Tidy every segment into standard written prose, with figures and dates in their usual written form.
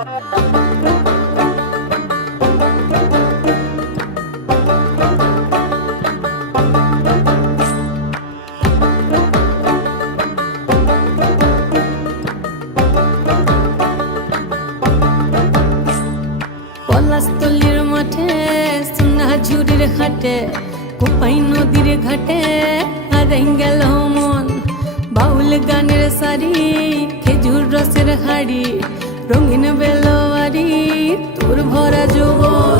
পলাশতলির মাঠে সোনাঝুরির ঘাটে কোপাই নদীর ঘাটে হারাই গেল মন। বাউল গানের শাড়ি খেজুর রসের হাড়ি রঙিন বেলোয়ারি তোর ভরা যৌবন।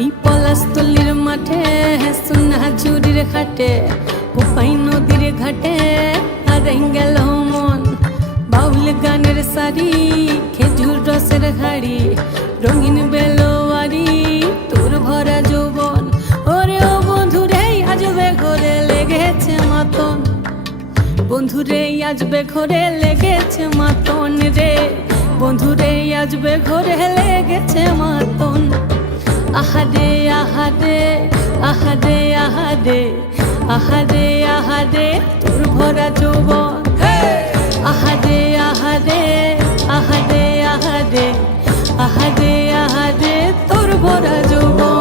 এই পলাশতলির মাঠে সোনাঝুরির ঘাটে কোপাই নদীর ঘাটে হারাই গেল মন। বাউল গানের শাড়ি খেজুর রসের হাড়ি রঙিন বেলোয়ারি তোর ভরা যৌবন। ওরে ও বন্ধুরে আজবে ঘরে লেগেছে মাতন, বন্ধুরে আজবে ঘরে লেগেছে মাতন রে, বন্ধুরে আজবে ঘরে লেগেছে মাতন। আহারে আহারে আহারে আহারে আহারে আহারে তোর ভরা যৌবন। আহারে আহারে আহারে আহারে আহারে আহারে তোর ভরা যৌবন।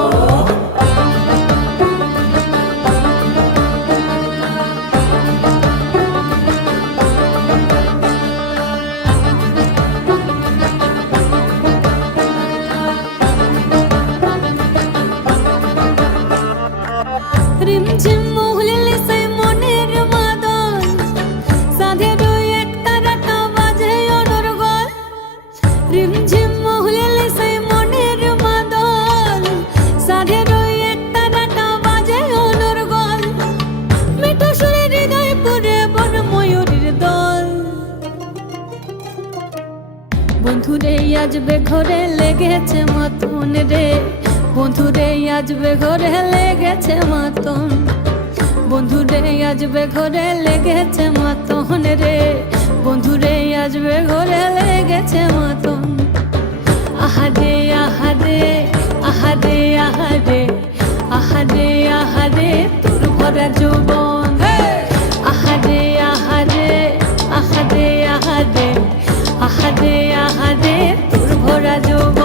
রিমঝিম মহুলিলে সেই মনের মাদল সাধের এক তারাটা বাজে অনর্গল। রিমঝিম মহুলিলে সেই মনের মাদল সাধের এক তারাটা বাজে অনর্গল। মিঠো সুরে হৃদয় পুরে বন ময়ূরীর দল। বন্ধুরে আজবে ঘরে লেগেছে মাতন রে, বন্ধুরে আজবে ঘরে লেগেছে মাতন, বন্ধুরে আজবে ঘরে লেগেছে মাতন রে, বন্ধুরে আজবে ঘরে লেগেছে মাতন। আহারে আহারে আহারে আহারে আহারে আহারে তোর ভরা যৌবন। আহারে আহারে আহারে আহারে আহারে আহারে তোর ভরা যৌবন।